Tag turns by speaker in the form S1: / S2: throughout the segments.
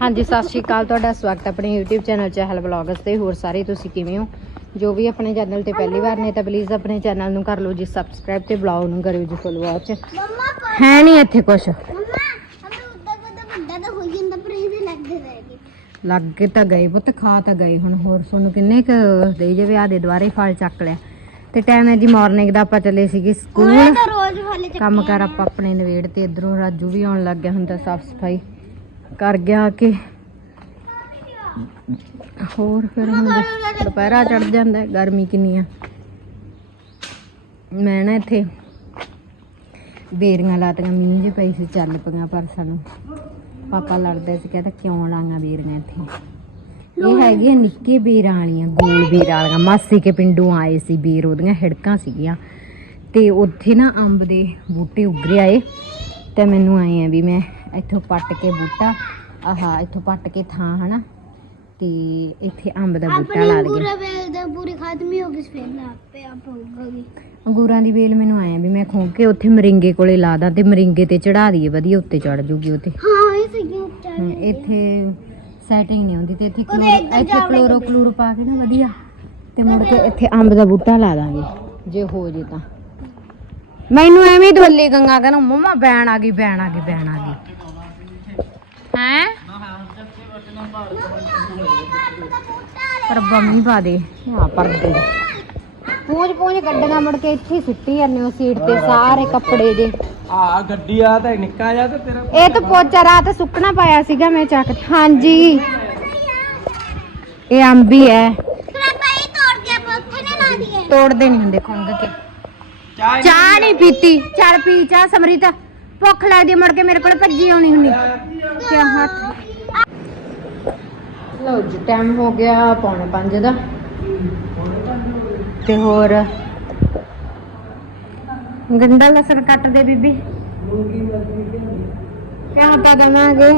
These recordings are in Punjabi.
S1: ਹਾਂਜੀ ਸਤਿ ਸ਼੍ਰੀ ਅਕਾਲ। ਤੁਹਾਡਾ ਸਵਾਗਤ ਹੈ ਆਪਣੇ YouTube ਚੈਨਲ ਚਹਿਲ ਵਲੌਗਸ ਤੇ। ਹੋਰ ਸਾਰੇ ਤੁਸੀਂ ਕਿਵੇਂ ਹੋ? ਜੋ ਵੀ ਆਪਣੇ ਚੈਨਲ ਤੇ ਪਹਿਲੀ ਵਾਰ ਨੇ ਤਾਂ ਪਲੀਜ਼ ਆਪਣੇ ਚੈਨਲ ਨੂੰ ਕਰ ਲਓ ਜੀ ਸਬਸਕ੍ਰਾਈਬ ਤੇ ਬਲੌਗ ਨੂੰ ਕਰਿਓ ਜੀ ਫੁੱਲ ਵਾਚ ਹੈ ਨਹੀਂ ਇੱਥੇ ਕੁਛ।
S2: ਮੰਮਾ ਹਮੇ ਉੱਦਾਂ ਕਦਾ ਵੱਡਾ ਤਾਂ ਹੋਈ ਜਾਂਦਾ ਪਰ ਇਹਦੇ ਲੱਗਦੇ ਰਹੇਗੇ
S1: ਲੱਗ ਤਾਂ ਗਏ ਪੁੱਤ ਖਾ ਤਾਂ ਗਏ ਹੁਣ। ਹੋਰ ਤੁਹਾਨੂੰ ਕਿੰਨੇ ਕ ਦੇਈ ਜਾਵੇ? ਆ ਦੇ ਦੁਆਰੇ ਫਲ ਚੱਕ ਲਿਆ। ਤੇ ਟਾਈਮ ਹੈ ਜੀ ਮਾਰਨਿੰਗ ਦਾ ਆਪਾਂ ਚੱਲੇ ਸੀਗੇ ਸਕੂਲ
S2: ਤਾਂ ਰੋਜ਼ ਵਾਲੇ
S1: ਕੰਮ ਕਰ ਆਪਾਂ ਆਪਣੇ ਨਵੇੜ ਤੇ ਇਧਰੋਂ ਰਾਜੂ ਵੀ ਆਉਣ ਲੱਗ ਗਿਆ ਹੁੰਦਾ ਸਾਫ਼ ਸਫ਼ਾਈ ਕਰ ਗਿਆ ਕਿ। ਹੋਰ ਫਿਰ ਹੁਣ ਦੁਪਹਿਰਾ ਚੜ ਜਾਂਦਾ ਹੈ, ਗਰਮੀ ਕਿੰਨੀ ਆ। ਮੈਂ ਨਾ ਇੱਥੇ ਬੇਰੀਆਂ ਲਾਤੀਆਂ ਮੀਂਹ ਜੇ ਪਈ ਸੀ ਚੱਲ ਪਈਆਂ ਪਰ ਸਾਨੂੰ ਪਾਪਾ ਲੜਦਾ ਸੀ ਕਹਿੰਦਾ ਕਿਉਂ ਲਾਈਆਂ ਬੇਰੀਆਂ ਇੱਥੇ? ਇਹ ਹੈਗੀਆਂ ਨਿੱਕੇ ਬੇਰਾਂ ਵਾਲੀਆਂ ਗੋਲ ਬੇਰਾਂ ਵਾਲੀਆਂ। ਮਾਸੀ ਕੇ ਪਿੰਡੋਂ ਆਏ ਸੀ ਬੇਰ ਉਹਦੀਆਂ ਹਿੜਕਾਂ ਸੀਗੀਆਂ। ਤੇ ਉੱਥੇ ਨਾ ਅੰਬ ਦੇ ਬੂਟੇ ਉੱਗਰੇ ਆਏ। ਤੇ ਮੈਨੂੰ ਆਏ ਆ ਵੀ ਮੈਂ ਇੱਥੋਂ ਪੱਟ ਕੇ ਬੂਟਾ ਆਹਾ ਇੱਥੋਂ ਪੱਟ ਕੇ ਥਾਂ ਹਨਾ? ਤੇ ਇੱਥੇ ਅੰਬ ਦਾ ਬੂਟਾ ਲਾ ਦਈਏ
S2: ਪੂਰਾ ਵੇਲ ਦਾ ਪੂਰੀ ਖਤਮ ਹੀ ਹੋ ਗਈ ਸਫੇਦ ਨਾ ਆਪੇ ਆਪ ਹੋਊਗੀ
S1: ਅੰਗੂਰਾਂ ਦੀ ਵੇਲ ਮੈਨੂੰ ਆਇਆ ਵੀ ਮੈਂ ਖੋ ਕੇ ਉੱਥੇ ਮਰਿੰਗੇ ਕੋਲੇ ਲਾ ਦਾਂ ਤੇ ਮਰਿੰਗੇ ਤੇ ਚੜਾ ਦਈਏ ਵਧੀਆ ਉੱਤੇ ਚੜ ਜੂਗੀ ਉੱਤੇ
S2: ਹਾਂ ਇਹ ਸਹੀ ਉੱਚਾ
S1: ਇੱਥੇ ਸੈਟਿੰਗ ਨਹੀਂ ਹੁੰਦੀ ਤੇ ਇੱਥੇ ਕਲੋਰੋ ਇੱਥੇ ਕਲੋਰੋ ਕਲੂਰੋ ਪਾ ਕੇ ਨਾ ਵਧੀਆ। ਤੇ ਮੁੜ ਕੇ ਇੱਥੇ ਅੰਬ ਦਾ ਬੂਟਾ ਲਾ ਦਾਂਗੇ ਜੇ ਹੋ ਜੇ ਤਾਂ। ਮੈਨੂੰ ਐਵੇਂ ਹੀ ਢੋਲੀ ਗੰਗਾ ਕਹਿੰਦਾ ਮੰਮਾ ਬੈਣ ਆ ਗਈ ਬੈਣ ਆ ਗਈ ਬੈਣ ਆ ਗਈ। ਹੈ? ਰੱਬਾ ਮੀਂਹ ਪਾ ਦੇ। ਆ ਪਰਦੇ ਪੂੰਝ ਪੂੰਝ ਗੱਡੀਆਂ ਮੁੜ ਕੇ ਇੱਥੇ ਹੀ ਸਿੱਟੀ ਜਾਂਦੇ ਹੋ ਸੀਟ ਤੇ ਸਾਰੇ ਕੱਪੜੇ ਜੇ।
S3: ਆ ਗੱਡੀ ਆ ਤਾਂ ਨਿੱਕਾ ਜਿਹਾ ਤੇ ਤੇਰਾ
S1: ਇਹ ਤਾਂ ਪੋਚਾ ਰਾਤ ਸੁੱਕਣਾ ਪਾਇਆ ਸੀਗਾ ਮੈਂ ਚੱਕ ਹਾਂਜੀ। ਇਹ ਅੰਬੀ ਹੈ।
S2: ਫਿਰ ਆਪਾਂ ਇਹ ਤੋੜ ਕੇ ਆਪਾਂ ਉੱਥੇ ਨਾ ਲਾ ਦਈਏ
S1: ਤੋੜਦੇ ਨਹੀਂ ਹੁੰਦੇ ਖੁੰਗ ਕੇ।
S3: ਚਾਹ
S1: ਚਾਹ ਨਹੀਂ ਪੀਤੀ। ਚੱਲ ਪੀ ਚਾਹ ਸਮਰੀਤਾ। ਭੁੱਖ ਲੱਗਦੀ ਹੈ, ਮੁੜ ਕੇ ਮੇਰੇ ਕੋਲ ਭੱਜੀ ਆਉਣੀ ਹੁੰਦੀ। ਕਿਆ ਹੱਥ। ਲਓ ਜੀ ਟਾਈਮ ਹੋ ਗਿਆ ਪੌਣੇ 5 ਦਾ। ਤੇ ਹੋਰ ਗੰਡਾ ਲਸਣ ਕੱਟ ਦੇ ਬੀਬੀ। ਕਿਆ ਪਾ ਦਵਾਂਗੇ?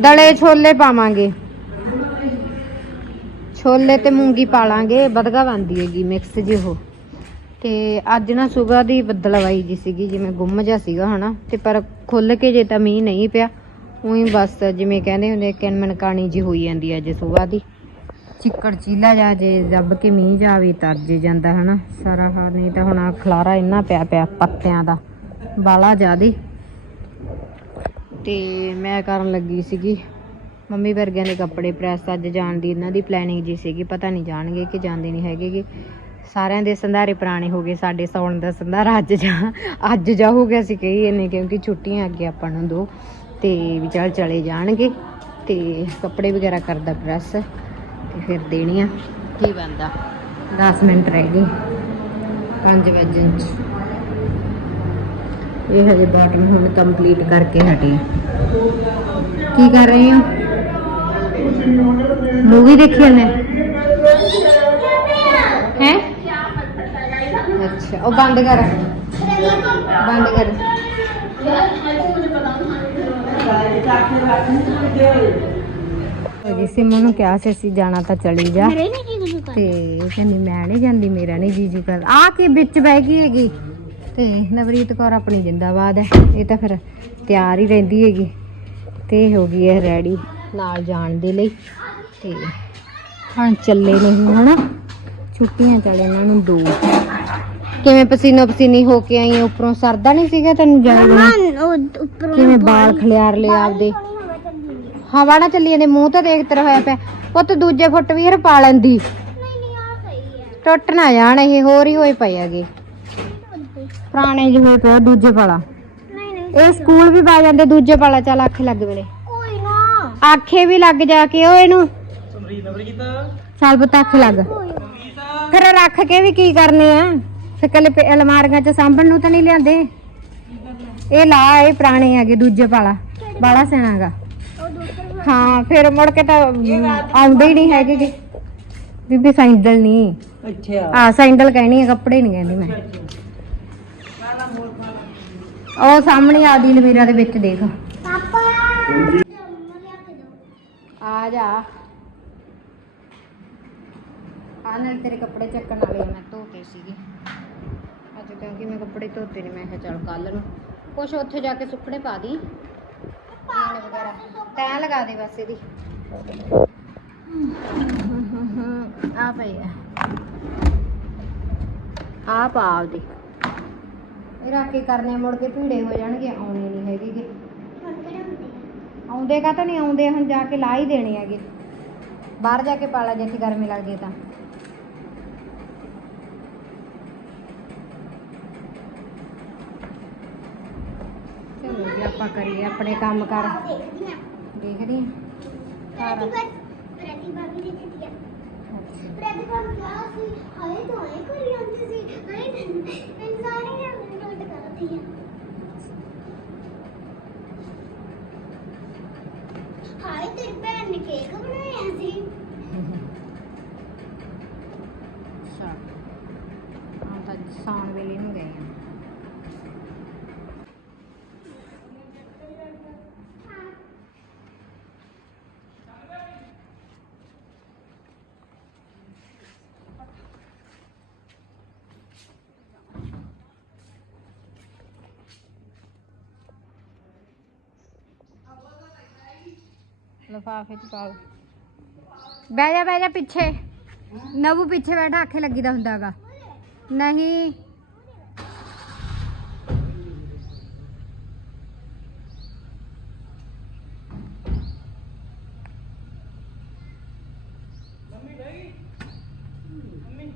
S1: ਦਲੇ ਛੋਲੇ ਪਾਵਾਂਗੇ। ਛੋਲੇ ਤੇ ਮੂੰਗੀ ਪਾ ਲਾਂਗੇ ਬਦਗਾ ਬਣਦੀ ਹੈਗੀ ਮਿਕਸ ਜਿਹੀ ਉਹ। ਤੇ ਅੱਜ ਨਾ ਸਵੇਰ ਦੀ ਬੱਦਲਵਾਈ ਜੀ ਸੀਗੀ, ਜਿਵੇਂ ਗੁੰਮ ਜਿਹਾ ਸੀਗਾ ਹਨਾ, ਤੇ ਪਰ ਖੁੱਲ ਕੇ ਜੇ ਤਾਂ ਮੀਂਹ ਨਹੀਂ ਪਿਆ, ਉਹੀ ਬਸ ਜਿਵੇਂ ਕਹਿੰਦੇ ਹੁੰਦੇ ਕਿਨਮਨ ਮਨਕਾਣੀ ਜੀ ਹੋਈ ਜਾਂਦੀ ਅੱਜ ਸਵੇਰ ਦੀ। ਚਿੱਕੜ ਚੀਲਾ ਜਾ ਜੇ ਦੱਬ ਕੇ ਮੀਂਹ ਜਾਵੇ ਜੇ ਜਾਂਦਾ ਹਨਾ ਸਾਰਾ ਹਾਰ ਨਹੀਂ ਤਾਂ ਹੁਣ ਆਹ ਖਲਾਰਾ ਇੰਨਾ ਪਿਆ ਪਿਆ ਪੱਤਿਆਂ ਦਾ, ਬਾਲਾ ਜ਼ਿਆਦੇ। ਤੇ ਮੈਂ ਕਰਨ ਲੱਗੀ ਸੀਗੀ, ਮੰਮੀ ਵਰਗਿਆਂ ਦੇ ਕੱਪੜੇ ਪ੍ਰੈਸ, ਅੱਜ ਜਾਣ ਦੀ ਇਹਨਾਂ ਦੀ ਪਲੈਨਿੰਗ ਜੀ ਸੀਗੀ, ਪਤਾ ਨਹੀਂ ਜਾਣਗੇ ਕਿ ਜਾਂਦੇ ਨਹੀਂ ਹੈਗੇਗੇ ਸਾਰਿਆਂ ਦੇ ਸੰਧਾਰੇ ਪੁਰਾਣੇ ਹੋ ਗਏ, ਸਾਡੇ ਸੌਣ ਦਾ ਸੰਧਾਰਾ ਅੱਜ ਜਾ, ਅੱਜ ਜਾਊਗਾ ਅਸੀਂ ਕਹੀ ਇਹਨੇ, ਕਿਉਂਕਿ ਛੁੱਟੀਆਂ ਅੱਗੇ ਆਪਾਂ ਨੂੰ ਦੋ, ਤੇ ਵੀ ਚੱਲ ਚਲੇ ਜਾਣਗੇ, ਤੇ ਕੱਪੜੇ ਵਗੈਰਾ ਕਰਦਾ ਪ੍ਰੈਸ। ਤੇ ਫਿਰ ਦੇਣੀਆਂ ਕੀ ਬੰਦਾ 10 ਮਿੰਟ ਰਹਿ ਗਏ। 5 ਵਜੇ ਚ। ਇਹ ਹਜੇ ਬਾਟਮ ਹੁਣ ਕੰਪਲੀਟ ਕਰਕੇ ਹਟੇ ਆ। ਕੀ ਕਰ ਰਹੇ ਹੋ? ਮੂਵੀ ਦੇਖੀ ਨੇ ਹੈ? ਅੱਛਾ ਉਹ ਬੰਦ ਕਰ। ਬੰਦ ਕਰ। ਜੀ ਸਿਮੂ ਨੂੰ ਕਿਹਾ ਸੀ ਅਸੀਂ ਜਾਣਾ ਤਾਂ ਚਲੀ ਜਾ। ਤੇ ਕਹਿੰਦੀ ਮੈਂ ਨਹੀਂ ਜਾਂਦੀ ਮੇਰਾ ਨਹੀਂ ਜੀਜੂ ਕਰ ਆ ਕੇ ਵਿੱਚ ਬਹਿ ਗਈ ਹੈਗੀ। ਤੇ ਨਵਰੀਤ ਕੌਰ ਆਪਣੀ ਜਿੰਦਾਬਾਦ ਹੈ। ਇਹ ਤਾਂ ਫਿਰ ਤਿਆਰ ਹੀ ਰਹਿੰਦੀ ਹੈਗੀ। ਤੇ ਹੋ ਗਈ ਹੈ ਰੈਡੀ ਨਾਲ ਜਾਣ ਦੇ ਲਈ। ਤੇ ਹੁਣ ਚੱਲੇ ਨਹੀਂ ਹਨਾ? ਛੁੱਟੀਆਂ ਚੱਲ ਇਹਨਾਂ ਨੂੰ ਦੋ। ਕਿਵੇਂ ਪਸੀਨੋ ਪਸੀਨੀ ਹੋ ਕੇ ਆਈ ਉੱਪਰੋਂ ਸਰਦਾ ਨਹੀਂ ਸੀਗਾ ਤੈਨੂੰ ਜਾਣਾ ਕਿਵੇਂ ਬਾਲ ਖਲਿਆਰ ਲਏ ਆਪਦੇ? ਹਵਾ ਨਾ ਚੱਲੀ ਜਾਂਦੇ ਮੂੰਹ ਤਾਂ ਦੇਖ ਤੇਰਾ ਹੋਇਆ ਪਿਆ। ਪੁੱਤ ਦੂਜੇ ਫੁੱਟ ਵੀ ਹਰ ਪਾ ਲੈਂਦੀ।
S2: ਨਹੀਂ ਨਹੀਂ ਆ ਸਹੀ ਹੈ।
S1: ਟੁੱਟ ਨਾ ਜਾਣ ਇਹ ਹੋਰ ਹੀ ਹੋਏ ਪਏ ਹੈਗੇ। ਪੁਰਾਣੇ ਜਿਵੇਂ ਪਿਆ ਦੂਜੇ ਵਾਲਾ।
S2: ਨਹੀਂ ਨਹੀਂ
S1: ਇਹ ਸਕੂਲ ਵੀ ਪਾ ਜਾਂਦੇ ਦੂਜੇ ਵਾਲਾ ਚੱਲ ਆਖੇ ਲੱਗ ਵੇਲੇ
S2: ਕੋਈ ਨਾ।
S1: ਆਖੇ ਵੀ ਲੱਗ ਜਾ ਕੇ ਉਹ ਇਹਨੂੰ।
S3: ਸਮਰੀ ਨਵਰੀਤ
S1: ਚੱਲ ਪਤਾ ਆਖੇ ਲੱਗ। ਫਿਰ ਰੱਖ ਕੇ ਵੀ ਕੀ ਕਰਨੇ ਆ? ਫਿਰ ਕੱਲੇ ਪੇ- ਅਲਮਾਰੀਆਂ ਚ ਸਾਂਭਣ ਨੂੰ ਤਾਂ ਨਹੀਂ ਲਿਆਂਦੇ। ਇਹ ਲਾ ਇਹ ਪੁਰਾਣੇ ਹੈਗੇ ਦੂਜੇ ਵਾਲਾ। ਬਾਲਾ
S2: ਦੂਸਰੇ
S1: ਹਾਂ ਫਿਰ ਮੁੜ ਕੇ ਤਾਂ ਆਉਂਦੇ ਹੀ ਨਹੀਂ ਹੈਗੇ ਗੇ। ਬੀਬੀ ਸੈਂਡਲ ਨਹੀਂ
S3: ਅੱਛਾ।
S1: ਆ ਸੈਂਡਲ ਕਹਿਣੀ ਹੈ ਕੱਪੜੇ ਨਹੀਂ ਕਹਿੰਦੀ ਮੈਂ। ਉਹ ਸਾਹਮਣੇ ਆਦੀ ਲਵੀਰਾ ਦੇ ਵਿੱਚ ਦੇਖ।
S2: ਪਾਪਾ।
S1: ਆ ਜਾ। ਆ ਨਾਲ ਤੇਰੇ ਕੱਪੜੇ ਚੱਕਣ ਵਾਲੇ ਆ, ਮੈਂ ਧੋ ਕੇ ਸੀਗੇ। ਅੱਜ ਕਿਉਂਕਿ ਮੈਂ ਕੱਪੜੇ ਧੋਤੇ ਨਹੀਂ ਮੈਂ ਕਿਹਾ ਚੱਲ ਕੱਲ ਨੂੰ। ਕੁਛ ਉੱਥੇ ਜਾ ਕੇ ਸੁੱਕਣੇ ਪਾ ਦੀ। ਪਾਣੀ ਵਗੈਰਾ। ਤੈਂ ਲਗਾ ਦੇ ਬਸ ਇਹਦੀ। ਆ ਪਈ ਆ। ਆ ਪਾ ਆਪਦੀ। ਇਹ ਰੱਖ ਕੇ ਕਰਨੇ ਮੁੜ ਕੇ ਭੀੜੇ ਹੋ ਜਾਣਗੇ, ਆਉਣੇ ਨਹੀਂ ਹੈਗੇ ਆਉਂਦੇ ਕਾ ਤਾਂ ਨਹੀਂ ਆਉਂਦੇ ਹੁਣ ਜਾ ਕੇ ਲਾ ਹੀ ਦੇਣੇ ਹੈਗੇ। ਬਾਹਰ ਜਾ ਕੇ ਪਾਲਾ ਜੇ ਗਰਮੀ ਲੱਗਦੀ ਹੈ ਤਾਂ। ਚਲੋ ਜੀ, ਆਪਾਂ ਕਰੀਏ ਆਪਣੇ ਕੰਮ ਕਰ।
S2: ਦੇਖਦੀ ਆ। ਪ੍ਰਤਿਭਾ ਪ੍ਰਤਿਭਾ ਵੀ ਦੇਖਦੀ ਆ। ਪ੍ਰਤਿਭਾ ਨੂੰ ਕਿਹਾ ਸੀ ਹਾਏ ਤੂੰ ਆਏ ਕਰੀ ਜਾਂਦੀ ਸੀ ਤੈਨੂੰ ਸਾਰੇ ਜਾਂਦੇ ਨੋਟ ਕਰਦੀ ਆ ਹਾਏ ਤੇਰੀ ਭੈਣ ਨੇ ਕੇਕ ਬਣਾਇਆ ਸੀ
S1: ਅੱਛਾ ਹਾਂ ਤਾਂ ਸੌਣ ਵੇਲੇ ਨੂੰ ਗਏ ਆ ਲਫਾਫੇ ਚ ਪਾ ਲਓ। ਬਹਿ ਜਾ ਬਹਿ ਜਾ ਪਿੱਛੇ। ਨਵੂ ਪਿੱਛੇ ਬੈਠਾ, ਆਖੇ ਲੱਗੀਦਾ ਹੁੰਦਾਗਾ ਨਹੀਂ।
S3: ਮੰਮੀ ਬਹਿ ਗਈ ਮੰਮੀ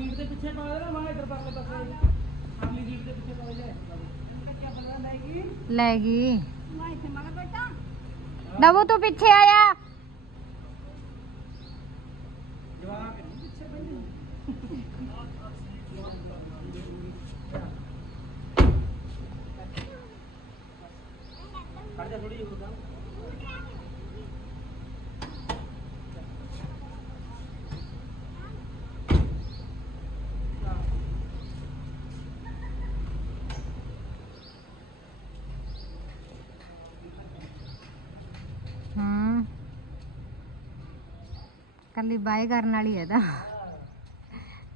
S3: ਆ ਸੀਟ ਦੇ ਪਿੱਛੇ ਪਾ ਦੇਣਾ ਮੈਂ ਇੱਧਰ ਪਰਲੇ ਪਾਸੇ ਅਗਲੀ ਸੀਟ ਦੇ ਪਿੱਛੇ ਪਾ ਦੇ ਕੱਚਾ ਬਣਾ ਲੈਗੀ
S1: ਲੈ ਗਈ
S2: ਮੈਂ ਇੱਥੇ ਮਗਰ ਬੈਠਾ
S1: ਨਵੂ ਤੂੰ ਪਿੱਛੇ ਆ ਜਾ
S3: ਜਵਾਕ ਨੀ ਪਿੱਛੇ ਬੈਠੇ ਖੜ ਜਾ ਥੋੜੀ ਜਿਹੀ ਹੋਰ
S1: ਹੂੰ ਕੱਲੀ ਬਾਈ ਕਰਨ ਵਾਲੀ ਹੈ ਤਾਂ।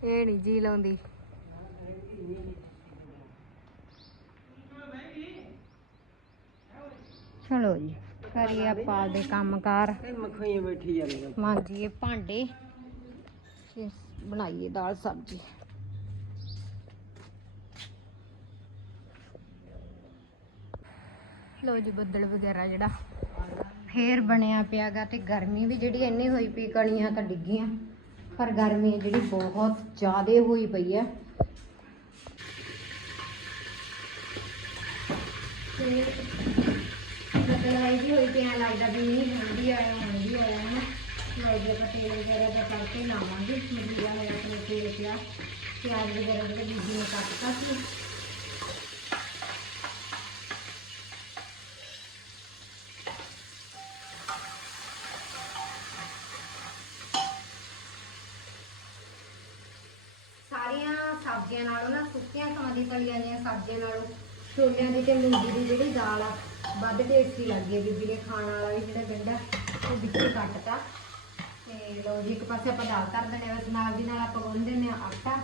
S1: ਇਹ ਨਹੀਂ ਜੀ ਲਾਉਂਦੀ। ਚਲੋ ਜੀ ਕਰੀਏ ਆਪਾਂ ਆਪਦੇ ਕੰਮਕਾਰ।
S3: ਮੱਖੀਆਂ ਬੈਠੀ ਜਾਂਦੀਆਂ
S1: ਮਾਂਜੀਏ ਭਾਂਡੇ। ਤੇ ਬਣਾਈਏ ਦਾਲ ਸਬਜ਼ੀ। ਲੋ ਜੀ, ਬੱਦਲ ਵਗੈਰਾ ਜਿਹੜਾ। ਫੇਰ ਬਣਿਆ ਪਿਆਗਾ ਤੇ ਗਰਮੀ ਵੀ ਜਿਹੜੀ ਇੰਨੀ ਹੋਈ ਪਈ, ਕਣੀਆਂ ਤਾਂ ਡਿੱਗੀਆਂ। ਪਰ ਗਰਮੀ ਜਿਹੜੀ ਬਹੁਤ ਜ਼ਿਆਦੇ ਹੋਈ ਪਈ ਹੈ ਤੇ ਬੱਦਲ ਵੀ ਹੋਈ ਪਿਆ, ਲੱਗਦਾ ਵੀ ਨਹੀਂ ਹੁੰਦੀ ਆਇਆ ਹੁੰਦੀ ਆਇਆ ਹੈ। ਲੋ ਜੀ ਤੇਲ ਵਗੈਰਾ ਦਾ ਕਰਕੇ ਲਾਵਾਂਗੇ। ਮਜੀਆ ਹੋਇਆ ਆਪਣੇ ਤੇਲ ਪਿਆ। ਪਿਆਜ਼ ਵਗੈਰਾ ਜਿਹੜੇ ਬੀਜੀ ਨੇ ਕੱਟਤਾ ਸੀ ਸਾਰੀਆਂ ਸਬਜ਼ੀਆਂ ਨਾਲੋਂ ਨਾ ਸੁੱਕੀਆਂ ਥਾਂ ਦੀ ਤਲੀਆਂ ਨਾਲੋਂ ਛੋਲਿਆਂ ਦੀ ਤੇ ਮੂੰਗੀ ਦੀ ਜਿਹੜੀ ਦਾਲ ਆ, ਵੱਧ ਟੇਸਟੀ ਲੱਗਦੀ ਹੈ ਬੀਬੀ ਨੇ ਖਾਣ ਵਾਲਾ ਵੀ ਜਿਹੜਾ ਗੰਡਾ ਉਹ ਵਿੱਚ ਕੱਟਤਾ। ਤੇ ਲਓ ਜੀ, ਇੱਕ ਪਾਸੇ ਆਪਾਂ ਦਾਲ ਧਰ ਦੇਣੇ ਬਸ ਨਾਲ ਦੀ ਨਾਲ ਆਪਾਂ ਗੁੰਨ ਦਿੰਦੇ ਆ ਆਟਾ।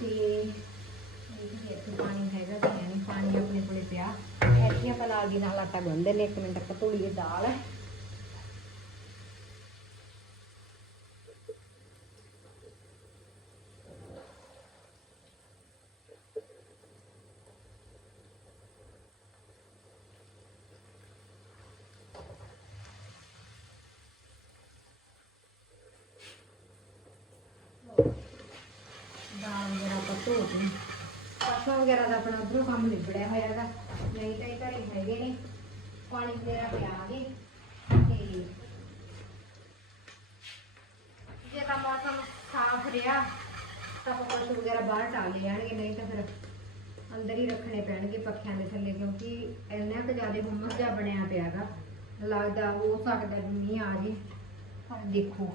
S1: ਤੇ ਇਹ ਇੱਥੇ ਪਾਣੀ ਹੈਗਾ ਕਿ ਪਾਣੀ ਆਪਣੇ ਕੋਲੇ ਪਿਆ। ਇੱਥੇ ਆਪਾਂ ਨਾਲ ਦੀ ਨਾਲ ਆਟਾ ਗੁੰਨ ਦਿੰਦੇ ਇੱਕ ਮਿੰਟ ਤੱਕ ਦਾਲ ਦਾਲ ਵਗੈਰਾ ਆਪਾਂ ਧੋ ਦੇ ਪਸ਼ੂ ਵਗੈਰਾ ਦਾ ਆਪਣਾ ਉਧਰੋਂ ਕੰਮ ਨਿਬੜਿਆ ਹੋਇਆ ਹੈਗਾ ਨਹੀਂ ਤਾਂ ਇਹ ਘਰੇ ਹੈਗੇ ਨੇ। ਪਾਣੀ ਵਗੈਰਾ ਪਿਆਗੇ ਤੇ ਜੇ ਤਾਂ ਮੌਸਮ ਸਾਫ਼ ਰਿਹਾ, ਤਾਂ ਆਪਾਂ ਪਸ਼ੂ ਵਗੈਰਾ ਬਾਹਰ ਟਾਲ ਜਾਣਗੇ ਨਹੀਂ ਤਾਂ ਫਿਰ ਅੰਦਰ ਹੀ ਰੱਖਣੇ ਪੈਣਗੇ ਪੱਖਿਆਂ ਦੇ ਥੱਲੇ, ਕਿਉਂਕਿ ਇੰਨਾ ਕੁ ਜ਼ਿਆਦਾ ਹੁਮਸ ਜਿਹਾ ਬਣਿਆ ਪਿਆਗਾ ਲੱਗਦਾ ਹੋ ਸਕਦਾ ਵੀ ਮੀਂਹ ਆ ਜੇ। ਪਰ ਦੇਖੋ।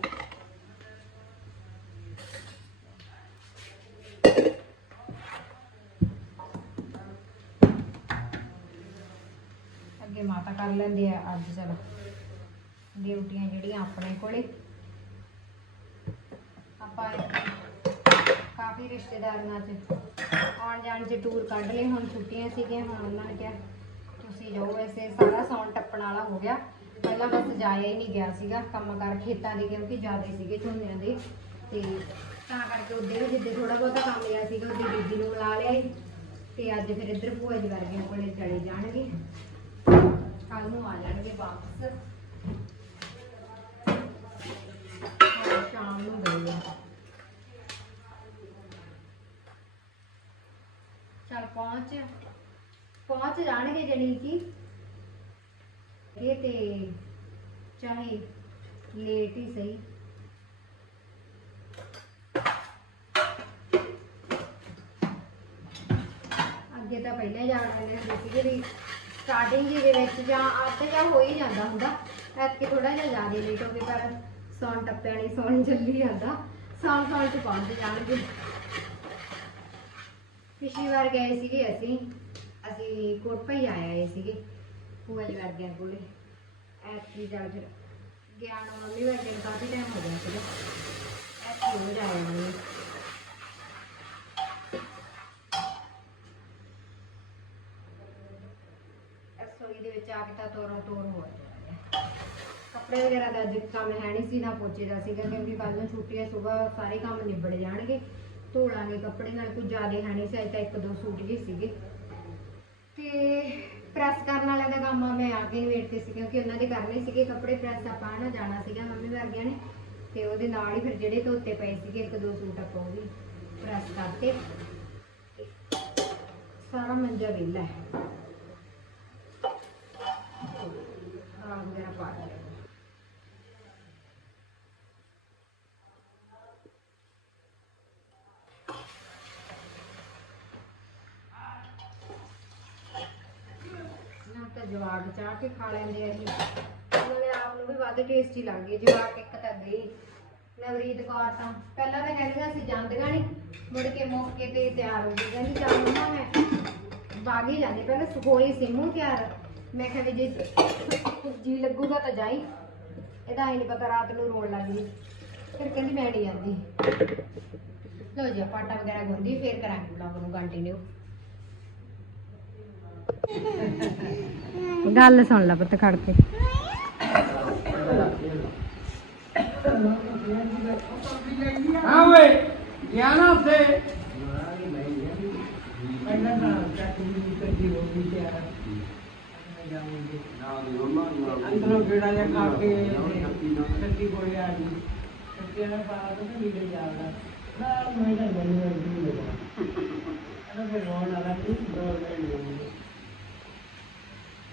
S1: ਕਰ ਲੈਂਦੇ ਆ ਅੱਜ ਚਲ। ਡਿਊਟੀਆਂ ਜਿਹੜੀਆਂ ਆਪਣੇ ਕੋਲੇ। ਆਪਾਂ ਕਾਫੀ ਰਿਸ਼ਤੇਦਾਰਾਂ 'ਚ ਆਉਣ ਜਾਣ 'ਚ ਟੂਰ ਕੱਢ ਲਏ, ਹੁਣ ਛੁੱਟੀਆਂ ਸੀਗੀਆਂ, ਹੁਣ ਉਹਨਾਂ ਨੇ ਕਿਹਾ ਤੁਸੀਂ ਜਾਓ। ਵੈਸੇ ਸਾਰਾ ਸੌਣ ਟੱਪਣ ਵਾਲਾ ਹੋ ਗਿਆ। ਪਹਿਲਾਂ ਬਸ ਜਾਇਆ ਹੀ ਨਹੀਂ ਗਿਆ ਸੀਗਾ ਕੰਮ ਕਰ ਖੇਤਾਂ ਦੇ, ਕਿਉਂਕਿ ਜ਼ਿਆਦਾ ਸੀਗੇ ਝੋਨਿਆਂ ਦੇ। ਤੇ ਤਾਂ ਕਰਕੇ ਉਹਦੇ ਜਿੱਦੇ ਥੋੜਾ ਬਹੁਤਾ ਕੰਮ ਲਿਆ ਸੀਗਾ ਉਹਦੀ ਬੀਜੀ ਨੂੰ ਬੁਲਾ ਲਿਆ ਸੀ। ਤੇ ਅੱਜ ਫਿਰ ਇੱਧਰ ਭੂਆ ਜੀ ਵਰਗਿਆਂ ਕੋਲੇ ਚਲੇ ਜਾਣਗੇ। ਕੱਲ ਨੂੰ ਆ ਜਾਣਗੇ ਵਾਪਸ। ਹੁਣ ਸ਼ਾਮ ਨੂੰ ਗਏ ਆ। ਚੱਲ ਪਹੁੰਚ। ਪਹੁੰਚ ਜਾਣਗੇ ਜਣੀ ਕਿ ਇਹ ਤੇ ਚਾਹੇ ਲੇਟ ਹੀ ਸਹੀ। ਅੱਗੇ ਤਾਂ ਪਹਿਲਾਂ ਜਾਣ ਵਾਲੇ ਹੁੰਦੇ ਸੀਗੇ ਵੀ ਸਟਾਰਟਿੰਗ ਦੇ ਵਿੱਚ ਜਾਂ ਅੱਧ ਜਾਂ ਹੋ ਹੀ ਜਾਂਦਾ ਹੁੰਦਾ। ਐਤਕੀ ਥੋੜਾ ਜਿਹਾ ਜ਼ਿਆਦਾ ਲੇਟ ਹੋ ਗਏ, ਪਰ ਸੌਣ ਟੱਪਿਆ ਨਹੀਂ ਸੌਣ ਚੱਲੀ ਜਾਂਦਾ। ਸੌਣ ਸੌਣ ਚ ਪਹੁੰਚ ਜਾਣਗੇ। ਪਿਛਲੀ ਵਾਰ ਗਏ ਸੀਗੇ ਅਸੀਂ। ਅਸੀਂ ਕੋਟਪਈ ਆਏ ਆਏ ਸੀਗੇ, ਭੂਆ ਜੀ ਵਰਗਿਆਂ ਕੋਲੇ। ਐਤਕੀ ਜਾ ਫਿਰ ਗਿਆਨ ਮੰਮੀ ਵਰਗੇ ਨੂੰ ਕਾਫੀ ਟਾਈਮ ਹੋ ਗਿਆ ਸੀਗਾ। ਐਤਕੀ ਹੋ ਜਾਇਆ ਮੰਮੀ ਰਸੋਈ ਤੋਰੋ ਤੋਰ ਹੋ ਜਾਂਦਾ ਕੱਪੜੇ ਵਗੈਰਾ ਦਾ ਅੱਜ ਕੰਮ ਹੈ ਨਹੀਂ ਸੀ, ਨਾ ਪੋਚੇ ਦਾ ਸੀਗਾ, ਕਿਉਂਕਿ ਕੱਲ ਨੂੰ ਛੁੱਟੀ ਹੈ, ਸਵੇਰ ਸਾਰੇ ਕੰਮ ਨਿਬੜ ਜਾਣਗੇ। ਧੋ ਲਾਂਗੇ ਕੱਪੜੇ, ਨਾਲ ਕੁਝ ਜ਼ਿਆਦਾ ਹੈ ਨਹੀਂ ਸੀ, ਅੱਜ ਤਾਂ ਇੱਕ ਦੋ ਸੂਟ ਹੀ ਸੀਗੇ। ਤੇ ਪ੍ਰੈਸ ਕਰਨ ਵਾਲਿਆਂ ਦਾ ਕੰਮ ਮੈਂ ਆ ਕੇ ਵੇਟ ਸੀ, ਕਿਉਂਕਿ ਉਹਨਾਂ ਦੇ ਕਰਨੇ ਸੀਗੇ ਕੱਪੜੇ, ਪ੍ਰੈਸ ਆਪਾਂ ਨਾ ਜਾਣਾ ਸੀਗਾ ਮੰਮੀ ਵਰਗਿਆਂ ਨੇ। ਤੇ ਉਹਦੇ ਨਾਲ ਹੀ ਫਿਰ ਜਿਹੜੇ ਧੋਤੇ ਪਏ ਸੀਗੇ, ਇੱਕ ਦੋ ਸੂਟ ਆਪਾਂ ਉਹ ਵੀ ਪ੍ਰੈਸ ਕਰਤੇ। ਸਾਰਾ ਮੰਜਾ ਵਿਹਲਾ ਹੈ ਆਹ ਵਗੈਰਾ ਪਾ ਲਿਆ ਨਾ ਤਾਂ ਜਵਾਕ ਚਾਹ ਕੇ ਖਾ ਲੈਂਦੇ ਆ ਇਹ ਉਹਨਾਂ ਨੇ ਆਪ ਨੂੰ ਵੀ ਵੱਧ ਟੇਸਟੀ ਲੱਗਦੀ ਹੈ ਜਵਾਕ ਇੱਕ ਤਾਂ ਗਈ ਨਵਰੀਤ ਕੌਰ ਤਾਂ ਪਹਿਲਾਂ ਤਾਂ ਕਹਿੰਦੀਆਂ ਸੀ ਜਾਂਦੀਆਂ ਨਹੀਂ ਮੁੜ ਕੇ ਮੌਕੇ ਤੇ ਤਿਆਰ ਹੋ ਗਈ। ਕਹਿੰਦੀ, ਚੱਲ ਮੰਮਾ ਮੈਂ ਬਾਗੀ ਜਾਂਦੇ। ਪਹਿਲਾਂ ਸੁਖੋਈ ਸੀ, ਮੂੰਹ ਤਿਆਰ। ਮੈਂ ਕਿਹਾ ਵੀ ਜੇ ਜੀ ਲੱਗੂਗਾ ਤਾਂ ਜਾਈ। ਇਹਦਾ ਹੀ ਨਹੀਂ ਪਤਾ ਰਾਤ ਨੂੰ ਰੋਣ ਲੱਗ ਗਈ। ਫਿਰ ਕਹਿੰਦੀ, ਮੈਂ ਨਹੀਂ ਜਾਂਦੀ। ਲੋ ਜੀ, ਆਪਾਂ ਆਟਾ ਵਗੈਰਾ ਗੁੰਦੀ ਫੇਰ ਕਰਾਂਗੇ ਬਲੌਗ ਨੂੰ ਕੰਟੀਨਿਊ ਗੱਲ ਸੁਣ ਲੈ ਪੁੱਤ ਖੜ ਕੇ।
S3: ਹਾਂ ਓਏ ਗਿਆ ਨਾ ਉੱਥੇ। ਪਹਿਲਾਂ ਤਾਂ ਚੱਕਰੀ ਕੱਢੀ ਹੋ ਗਈ ਤੇ ਆ ਅੰਦਰੋਂ ਗੇੜਾ ਜਿਹਾ ਖਾ ਕੇ ਕੱਟੀ ਕੋਲੇ ਆ ਗਈ। ਕੱਟੀ ਨਾਲ ਬਾਹਰ ਤੋਂ ਵੀੜੇ ਜਾਵੜਾ ਨਾ, ਮੈਂ ਤਾਂ ਬੰਦ ਕਰ ਦੂੰਗਾ ਅਰੇ ਫਿਰ ਰੋਣ ਵਾਲਾ ਨਹੀਂ ਦੋ ਮਿੰਟ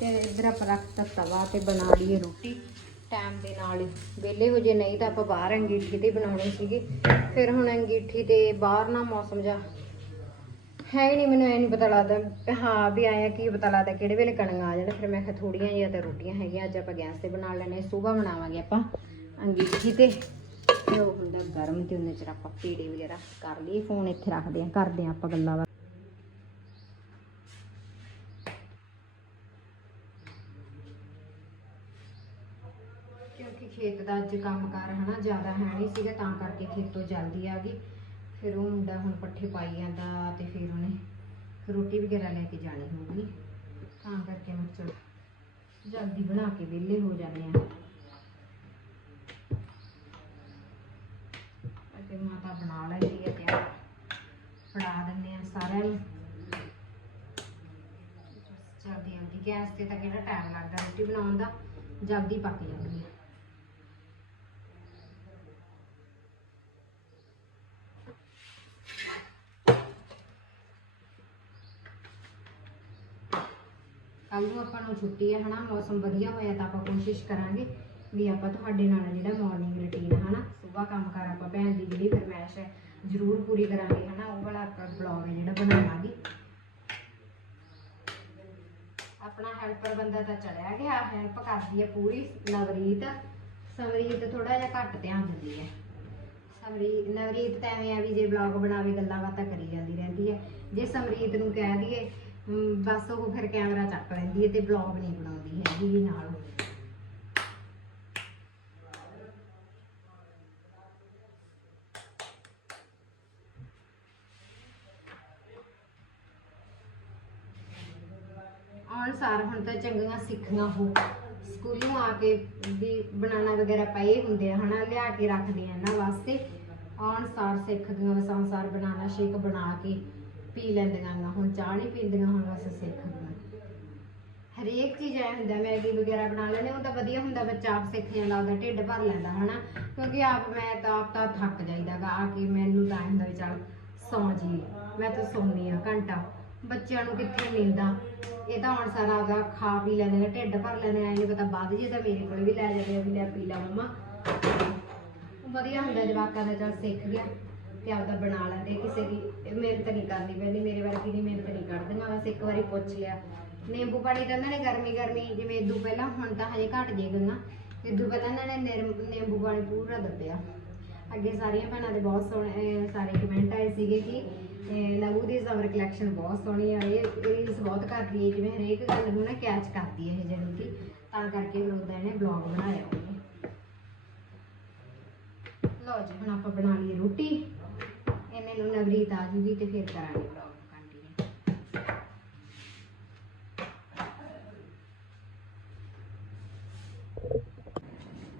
S1: ਤੇ ਇੱਧਰ ਆਪਾਂ ਰੱਖਤਾ ਤਵਾ ਤੇ ਬਣਾ ਲਈਏ ਰੋਟੀ। ਟਾਈਮ ਦੇ ਨਾਲ ਹੀ। ਵਿਹਲੇ ਹੋ ਜੇ ਨਹੀਂ ਤਾਂ ਆਪਾਂ ਬਾਹਰ ਅੰਗੀਠੀ ਤੇ ਬਣਾਉਣੀ ਸੀਗੀ। ਫਿਰ ਹੁਣ ਅੰਗੀਠੀ ਤੇ ਬਾਹਰ ਨਾ ਮੌਸਮ ਜਾ। ਹੈ ਹੀ ਨਹੀਂ, ਮੈਨੂੰ ਇਹ ਨਹੀਂ ਪਤਾ ਲੱਗਦਾ ਹਾਂ ਵੀ ਆਇਆ ਕੀ ਪਤਾ ਲੱਗਦਾ ਕਿਹੜੇ ਵੇਲੇ ਕਣੀਆਂ ਆ ਜਾਣ। ਫਿਰ ਮੈਂ ਕਿਹਾ ਥੋੜੀਆਂ ਜਿਹੀਆਂ ਤਾਂ ਰੋਟੀਆਂ ਹੈਗੀਆਂ, ਅੱਜ ਆਪਾਂ ਗੈਸ ਤੇ ਬਣਾ ਲੈਣੇ ਸਵੇਰ ਬਣਾਵਾਂਗੇ ਆਪਾਂ ਅੰਗੀਠੀ ਤੇ। ਤੇ ਉਹ ਹੁੰਦਾ ਗਰਮ ਤੇ ਉਹਨੇ ਚਿਰ ਆਪਾਂ ਪੀੜੇ ਵਗੈਰਾ ਕਰ ਲਈ ਫੋਨ ਇੱਥੇ ਰੱਖਦੇ ਆਂ ਕਰਦੇ ਆਂ ਆਪਾਂ ਗੱਲਾਂ ਬਾਤਾਂ। ਕਿਉਂਕਿ ਖੇਤ ਦਾ ਅੱਜ ਕੰਮ ਕਾਰ ਹਨਾ ਜ਼ਿਆਦਾ ਹੈ ਨਹੀਂ ਸੀਗਾ, ਤਾਂ ਕਰਕੇ ਖੇਤੋਂ ਜਲਦੀ ਆ ਗਈ। ਫਿਰ ਉਹ ਮੁੰਡਾ ਹੁਣ ਪੱਠੇ ਪਾਈ ਜਾਂਦਾ ਤੇ ਫਿਰ ਉਹਨੇ ਰੋਟੀ ਵਗੈਰਾ ਲੈ ਕੇ ਜਾਣੀ ਹੋਊਗੀ। ਤਾਂ ਕਰਕੇ ਮੈਂ ਚਲ ਜਲਦੀ ਬਣਾ ਕੇ ਵਿਹਲੇ ਹੋ ਜਾਂਦੇ ਆ। ਅਤੇ ਮਾਤਾ ਬਣਾ ਲੈਂਦੀ ਹੈ ਤੇ ਫੜਾ ਦਿੰਦੇ ਆ ਸਾਰਿਆਂ ਨੂੰ। ਜਲਦੀ ਜਲਦੀ ਗੈਸ ਤੇ ਤਾਂ ਕਿਹੜਾ ਟਾਈਮ ਲੱਗਦਾ ਰੋਟੀ ਬਣਾਉਣ ਦਾ? ਜਲਦੀ ਪੱਕ ਜਾਂਦੀ ਹੈ ਕੱਲ ਨੂੰ ਆਪਾਂ ਨੂੰ ਛੁੱਟੀ ਹੈ, ਹਨਾ, ਮੌਸਮ ਵਧੀਆ ਹੋਇਆ ਤਾਂ ਆਪਾਂ ਕੋਸ਼ਿਸ਼ ਕਰਾਂਗੇ ਵੀ ਆਪਾਂ ਤੁਹਾਡੇ ਨਾਲ ਜਿਹੜਾ ਮਾਰਨਿੰਗ ਰੁਟੀਨ ਹਨਾ, ਸਵੇਰ ਕੰਮ ਕਰ ਆਪਾਂ ਭੈਣ ਦੀ ਜਿਹੜੀ ਫਰਮਾਇਸ਼ ਹੈ, ਜ਼ਰੂਰ ਪੂਰੀ ਕਰਾਂਗੇ, ਹਨਾ, ਉਹ ਵਾਲਾ ਬਲੌਗ ਹੈ ਜਿਹੜਾ ਬਣਾਵਾਂਗੇ ਆਪਣਾ ਹੈਲਪਰ ਬੰਦਾ ਤਾਂ ਚਲਿਆ ਗਿਆ ਹੈਲਪ ਕਰਦੀ ਹੈ ਪੂਰੀ, ਨਵਰੀਤ, ਸਮਰੀਤ ਥੋੜਾ ਜਿਹਾ ਘੱਟ ਧਿਆਨ ਦਿੰਦੀ ਹੈ। ਸਮਰੀਤ, ਨਵਰੀਤ ਤਾਂ ਐਵੇਂ ਆ ਵੀ ਜੇ ਵਲੌਗ ਬਣਾਵੇ, ਗੱਲਾਂ ਬਾਤਾਂ ਕਰੀ ਜਾਂਦੀ ਰਹਿੰਦੀ ਹੈ। ਜੇ ਸਮਰੀਤ ਨੂੰ ਕਹਿ ਦਈਏ ਹਮ, ਬਸ ਉਹ ਫਿਰ ਕੈਮਰਾ ਚੱਕ ਲੈਂਦੀ ਹੈ ਤੇ ਵਲੌਗ ਨਹੀਂ ਬਣਾਉਂਦੀ ਹੈਗੀ ਵੀ ਨਾਲ। ਆਉਣ ਸਾਰ ਹੁਣ ਤਾਂ ਚੰਗੀਆਂ ਸਿੱਖੀਆਂ ਹੋ ਸਕੂਲੋਂ ਆ ਕੇ ਵੀ ਬਣਾਉਣਾ ਵਗੈਰਾ ਪਏ ਹੁੰਦੇ ਆ ਹਨਾ ਲਿਆ ਕੇ ਰੱਖਦੇ ਆ ਇਹਨਾਂ ਵਾਸਤੇ। ਆਉਣ ਸਾਰ ਸਿੱਖਦੀਆਂ ਬਸ ਆਉਣ ਸਾਰ ਬਣਾਉਣਾ ਸ਼ੇਕ ਬਣਾ ਕੇ। ਪੀ ਲੈਂਦੀਆਂ ਗਾ ਹੁਣ ਚਾਹ ਨਹੀਂ ਪੀਂਦੀਆਂ, ਹੁਣ ਬਸ ਸਿੱਖਦੀਆਂ ਹਰੇਕ ਚੀਜ਼ ਐ ਹੁੰਦਾ, ਮੈਗੀ ਵਗੈਰਾ ਬਣਾ ਲੈਣੇ ਉਹ ਤਾਂ ਵਧੀਆ ਹੁੰਦਾ, ਬੱਚਾ ਆਪ ਸਿੱਖ ਜਾਂਦਾ, ਉਹਦਾ ਢਿੱਡ ਭਰ ਲੈਂਦਾ, ਹਨਾ? ਕਿਉਂਕਿ ਆਪ, ਮੈਂ ਤਾਂ ਆਪ ਤਾਂ ਥੱਕ ਜਾਈਦਾਗਾ ਆ ਕੇ ਮੈਨੂੰ ਤਾਂ ਹੁੰਦਾ ਵੀ ਚੱਲ ਸੌਂ ਜੀ ਮੈਂ ਤਾਂ ਸੌਂਦੀ ਆ ਘੰਟਾ। ਬੱਚਿਆਂ ਨੂੰ ਕਿੱਥੇ ਮਿਲਦਾ ਇਹ ਤਾਂ ਹੁਣ ਸਾਰਾ ਆਪਦਾ ਖਾ ਪੀ ਲੈਂਦੇ ਨੇ, ਢਿੱਡ ਭਰ ਲੈਂਦੇ ਐ ਨਹੀਂ ਪਤਾ ਵੱਧ ਜੇ ਤਾਂ ਮੇਰੇ ਕੋਲ ਵੀ ਲੈ ਜਾਂਦੇ ਆ ਵੀ ਲੈ ਪੀ ਲਾ ਮਮਾ। ਵਧੀਆ ਹੁੰਦਾ ਜਵਾਕਾਂ ਦਾ ਚੱਲ ਸਿੱਖ ਗਿਆ। ਤੇ ਆਪਦਾ ਬਣਾ ਲੈਂਦੇ ਕਿਸੇ ਦੀ ਮਿਹਨਤ ਨਹੀਂ ਕਰਨੀ ਪੈਂਦੀ, ਮੇਰੇ ਵਰਗੀ ਦੀ ਮਿਹਨਤ ਨਹੀਂ ਕਰਦੀਆਂ ਬਸ ਇੱਕ ਵਾਰੀ ਪੁੱਛ ਲਿਆ। ਨਿੰਬੂ ਪਾਣੀ ਤਾਂ ਇਹਨਾਂ ਨੇ ਗਰਮੀ ਗਰਮੀ ਜਿਵੇਂ ਇਦੋਂ ਪਹਿਲਾਂ, ਹੁਣ ਤਾਂ ਹਜੇ ਘਟ ਜੇ ਗੰਗਾ ਇਦੋਂ ਪਹਿਲਾਂ ਇਹਨਾਂ ਨੇ ਨਿਰਮ- ਨਿੰਬੂ ਪਾਣੀ ਪੂਰਾ ਦੱਬਿਆ। ਅੱਗੇ ਸਾਰੀਆਂ ਭੈਣਾਂ ਦੇ ਬਹੁਤ ਸੋਹਣੇ ਅਹ ਸਾਰੇ ਕਮੈਂਟ ਆਏ ਸੀਗੇ ਕਿ ਅਹ ਨਵੂ ਦੀ ਸਮਰ ਕਲੈਕਸ਼ਨ ਬਹੁਤ ਸੋਹਣੀ ਆ, ਇਹ ਰੀਲਸ ਬਹੁਤ ਕਰਦੀ ਹੈ ਜਿਵੇਂ ਹਰੇਕ ਗੱਲ ਨੂੰ ਨਾ ਕੈਚ ਕਰਦੀ ਹੈ ਇਹ ਜਾਣੀ ਕਿ, ਤਾਂ ਕਰਕੇ ਫਿਰ ਉਹਦਾ ਇਹਨੇ ਬਲੌਗ ਬਣਾਇਆ ਹੋਵੇ ਲਓ ਜੀ, ਹੁਣ ਆਪਾਂ ਬਣਾ ਲਈਏ ਰੋਟੀ। ਨੂੰ ਨਵਰੀਤ ਆ ਜੂਗੀ ਤੇ ਫਿਰ ਕਰਾਂਗੇ ਕੰਟੀਨਿਊ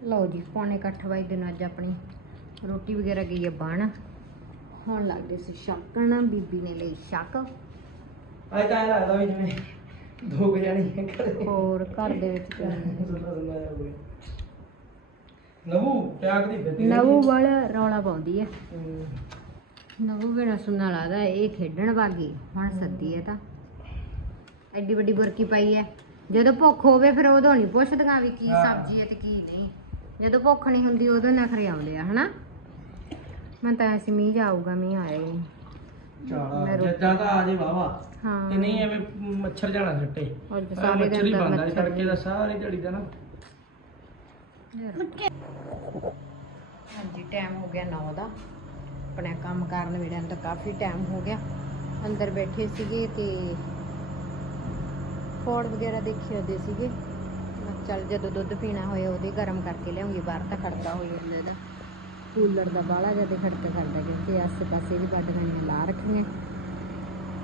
S1: ਲਓ ਜੀ ਪੌਣੇ ਕੁ ਅੱਠ ਵਜੇ ਦਿਨ ਅੱਜ ਆਪਣੀ ਰੋਟੀ ਵਗੈਰਾ ਗਈ ਹੈ ਬਣ ਹੁਣ ਲੱਗਦੇ ਸੀ ਛਕਣ ਬੀਬੀ ਨੇ ਲਈ ਛਕ।
S3: ਅੱਜ ਤਾਂ ਲੱਗਦਾ ਵੀ ਜਿਵੇਂ ਦੋ ਕੁ ਜਾਣੀ ਹੈ ਘਰੇ।
S1: ਹੋਰ ਘਰ ਦੇ ਵਿੱਚ ਕੀ? ਹੈ?
S3: ਸੁਣਨਾ ਸੁਣਨਾ ਜਿਹਾ ਹੋ ਗਿਆ। ਨਵੂ ਟਿਆਕ ਦੀ ਫਿਰਦੀ
S1: ਨਵੂ ਵਾਲਾ ਰੌਲਾ ਪਾਉਂਦੀ ਹੈ।
S3: ਹਮ,
S1: ਨਵੂ ਬਿਨਾ ਸੁਣਨਾ ਲੱਗਦਾ ਇਹ ਖੇਡਣ ਵਾਗੀ ਹੁਣ ਸੱਦੀ ਹੈ ਤਾਂ। ਐਡੀ ਵੱਡੀ ਬੁਰਕੀ ਪਾਈ ਹੈ ਜਦੋਂ ਭੁੱਖ ਹੋਵੇ ਫਿਰ ਉਦੋਂ ਨਹੀਂ ਪੁੱਛਦੀਆਂ ਵੀ ਕੀ
S3: ਹਾਂ।
S1: ਸਬਜ਼ੀ ਹੈ ਤੇ ਕੀ ਨਹੀਂ। ਜਦੋਂ ਭੁੱਖ ਨਹੀਂ ਹੁੰਦੀ ਉਦੋਂ ਨਖਰੇ ਆਉਂਦੇ ਆ ਹਨਾ? ਮੈਂ ਤਾਂ ਐਸੀ ਮੀਂਹ ਜਾਊਗਾ ਮੀਂਹ ਆਏ ਨੀ।
S3: ਚਾਲਾ
S1: ਮੈਂ ਰੋਟੀ-
S3: ਜੱਜਾਂ ਤਾਂ ਆ ਜੇ ਵਾਵਾ
S1: ਹਾਂ।
S3: ਤੇ ਨਹੀਂ ਐਵੇਂ ਮੱਛਰ ਜਾਣਾ ਛੱਟੇ
S1: ਅੱਜ ਸਾਰੇ
S3: ਮੱਛਰ ਹੀ
S1: ਦਿਨ ਦਾ
S3: ਬੰਦਾ
S1: ਮੱਛਰ
S3: ਤੜਕੇ ਦਾ ਸਾਰੀ ਦਿਹਾੜੀ ਦਾ ਨਾ।
S1: ਹਾਂਜੀ ਟਾਈਮ ਹੋ ਗਿਆ 9 ਦਾ। ਆਪਣੇ ਕੰਮ ਕਰਨ ਵੇੜਿਆਂ ਤਾਂ ਕਾਫੀ ਟਾਈਮ ਹੋ ਗਿਆ। ਅੰਦਰ ਬੈਠੇ ਸੀਗੇ ਤੇ ਫੋੜ ਵਗੈਰਾ ਦੇਖੇ ਹੁੰਦੇ ਸੀਗੇ। ਚੱਲ ਜਦੋਂ ਦੁੱਧ ਪੀਣਾ ਹੋਏ ਉਹਦੇ ਗਰਮ ਕਰਕੇ ਲਿਆਉਂਗੀ, ਬਾਹਰ ਤਾਂ ਖੜਦਾ ਹੋਈ ਜਾਂਦਾ ਦਾ ਕੂਲਰ ਦਾ ਬਾਹਲਾ ਜ਼ਿਆਦਾ ਖੜਕਾ ਕਰਦਾ ਕਿਉਂਕਿ ਆਸੇ ਪਾਸੇ ਦੀ ਵੱਡ ਗਣੀਆਂ ਲਾ ਰੱਖੀਆਂ।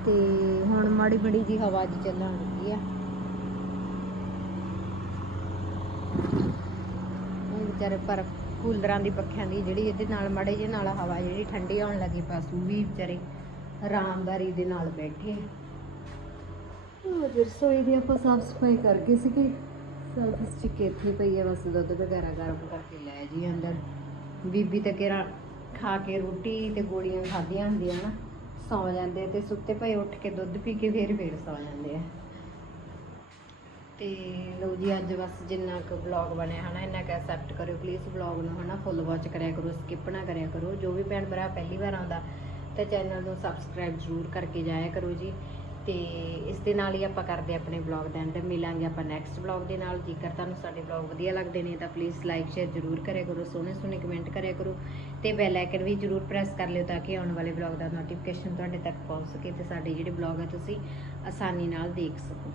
S1: ਤੇ ਹੁਣ ਮਾੜੀ ਬੜੀ ਜੀ ਹਵਾ ਜੀ ਚੱਲਣ ਲੱਗੀ ਆ। ਉਹ ਵਿਚਾਰੇ ਪਰ ਕੂਲਰਾਂ ਦੀ ਪੱਖਿਆਂ ਦੀ ਜਿਹੜੀ ਇਹਦੇ ਨਾਲ ਮਾੜੇ ਜਿਹੇ ਨਾਲ ਹਵਾ ਜਿਹੜੀ ਠੰਡੀ ਆਉਣ ਲੱਗੀ ਪਾਸੂ ਵੀ ਵਿਚਾਰੇ ਆਰਾਮਦਾਰੀ ਦੇ ਨਾਲ ਬੈਠੇ ਰਸੋਈ ਦੀ ਆਪਾਂ ਸਾਫ਼ ਸਫ਼ਾਈ ਕਰਕੇ ਸੀਗੇ, ਸਾਫ਼ ਸਟਿਕ ਇੱਥੇ ਪਈ ਹੈ ਬਸ ਦੁੱਧ ਵਗੈਰਾ ਗਰਮ ਕਰਕੇ ਲੈ ਜੀ ਅੰਦਰ। ਬੀਬੀ ਤਾਂ ਕਿਹੜਾ ਖਾ ਕੇ ਰੋਟੀ ਤੇ ਗੋਲੀਆਂ ਖਾਧੀਆਂ ਹੁੰਦੀਆਂ ਨਾ, ਸੌ ਜਾਂਦੇ ਤੇ ਸੁੱਤੇ ਪਏ ਉੱਠ ਕੇ ਦੁੱਧ ਪੀ ਕੇ ਫੇਰ ਫੇਰ ਸੌ ਜਾਂਦੇ ਆ। ਤੇ ਲਓ ਜੀ, ਅੱਜ ਬਸ ਜਿੰਨਾ ਕੁ ਵਲੌਗ ਬਣਿਆ ਹਨਾ, ਇੰਨਾ ਕੁ ਐਕਸੈਪਟ ਕਰਿਓ ਪਲੀਜ਼ ਵਲੌਗ ਨੂੰ ਹਨਾ ਫੁੱਲ ਵਾਚ ਕਰਿਆ ਕਰੋ ਸਕਿਪ ਨਾ ਕਰਿਆ ਕਰੋ, ਜੋ ਵੀ ਭੈਣ ਭਰਾ ਪਹਿਲੀ ਵਾਰ ਆਉਂਦਾ, ਤੇ ਚੈਨਲ ਨੂੰ ਸਬਸਕ੍ਰਾਈਬ ਜ਼ਰੂਰ ਕਰਕੇ ਜਾਇਆ ਕਰੋ ਜੀ। ਤੇ ਇਸ ਦੇ ਨਾਲ ਹੀ ਆਪਾਂ ਕਰਦੇ ਆਪਣੇ ਵਲੌਗ ਦਾ ਐਂਡ ਮਿਲਾਂਗੇ ਆਪਾਂ ਨੈਕਸਟ ਵਲੌਗ ਦੇ ਨਾਲ। ਜੇਕਰ ਤੁਹਾਨੂੰ ਸਾਡੇ ਵਲੌਗ ਵਧੀਆ ਲੱਗਦੇ ਨੇ, ਤਾਂ ਪਲੀਜ਼ ਲਾਈਕ ਸ਼ੇਅਰ ਜ਼ਰੂਰ ਕਰਿਆ ਕਰੋ, ਸੋਹਣੇ ਸੋਹਣੇ ਕਮੈਂਟ ਕਰਿਆ ਕਰੋ। ਤੇ ਬੈਲ ਆਈਕਨ ਵੀ ਜ਼ਰੂਰ ਪ੍ਰੈਸ ਕਰ ਲਿਓ ਤਾਂ ਕਿ ਆਉਣ ਵਾਲੇ ਵਲੌਗ ਦਾ ਨੋਟੀਫਿਕੇਸ਼ਨ ਤੁਹਾਡੇ ਤੱਕ ਪਹੁੰਚ ਸਕੇ ਤੇ ਸਾਡੇ ਜਿਹੜੇ ਵਲੌਗ ਆ ਤੁਸੀਂ ਆਸਾਨੀ ਨਾਲ ਦੇਖ ਸਕੋ।